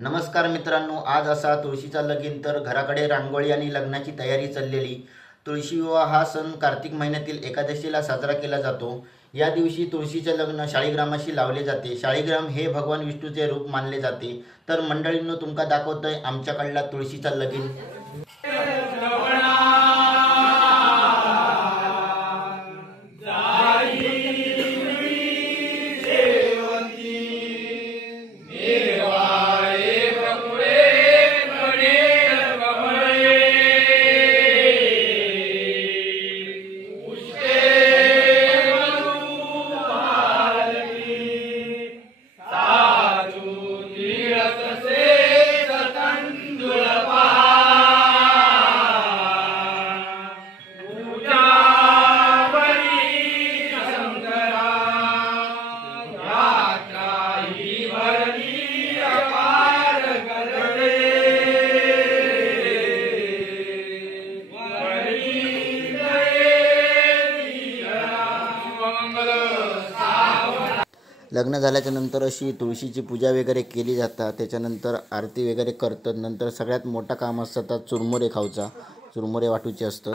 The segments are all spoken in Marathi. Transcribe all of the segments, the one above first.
नमस्कार मित्रांनो, आज असा तुळशीचा लगीन तर घराकडे रांगोळी आणि लग्नाची तयारी चाललेली। तुळशी विवाह हा सण कार्तिक महिन्यातील एकादशीला साजरा केला जातो। या दिवशी तुळशीचे लग्न शाळीग्रामाशी लावले जाते। शाळीग्राम हे भगवान विष्णूचे रूप मानले जाते। तर मंडळींनो, तुमका दाखवतोय आमच्याकडला तुळशीचा लगीन। लग्न झाल्याच्या नंतर अशी तुळशीची पूजा वगैरे केली जातात। त्याच्यानंतर आरती वगैरे करतात। नंतर सगळ्यात मोठा काम असतं चुरमुरे खाऊचा, चुरमुरे वाटूचे असतात।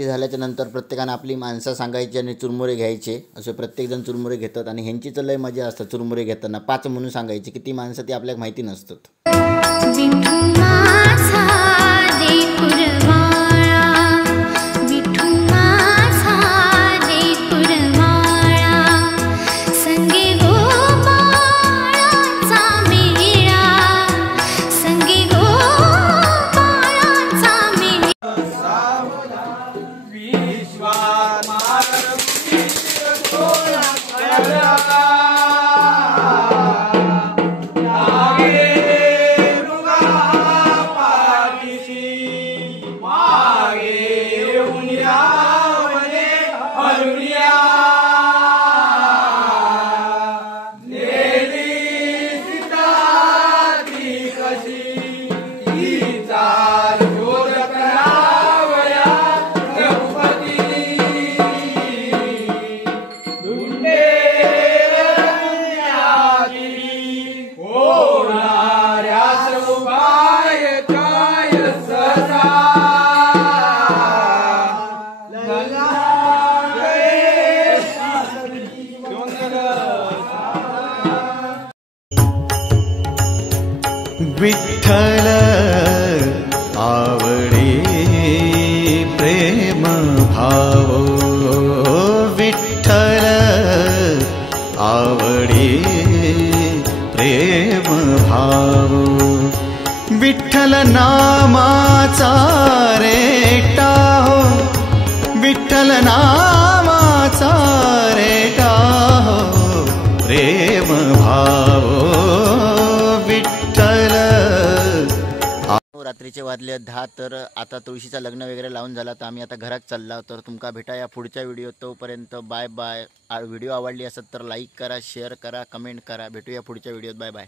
झाल्याच्या नंतर प्रत्येकाने आपली माणसं सांगायची आणि चुरमुरे घ्यायचे। असे प्रत्येकजण चुरमुरे घेतात आणि ह्यांची तर लय मजा असतात। चुरमुरे घेताना 5 म्हणून सांगायची, किती माणसं ती आपल्याला माहिती नसतात। विठ्ठल आवडे प्रेम भाव, विठ्ठल आवडे प्रेम भाव, विठ्ठल नामाचा रेटा हो, विठ्ठल नामाचा रेटा हो, प्रेम भाव रात्रीचे वाजले 10. तर आता तुळशीचं लग्न वगैरे लावून झाला, तर आम्ही आता घरात चालला. तर तुमका भेटा या पुढच्या व्हिडिओ. तोपर्यंत बाय बाय. व्हिडिओ आवडली असेल तर लाईक करा, शेअर करा, कमेंट करा. भेटूया पुढच्या व्हिडिओत. Bye bye.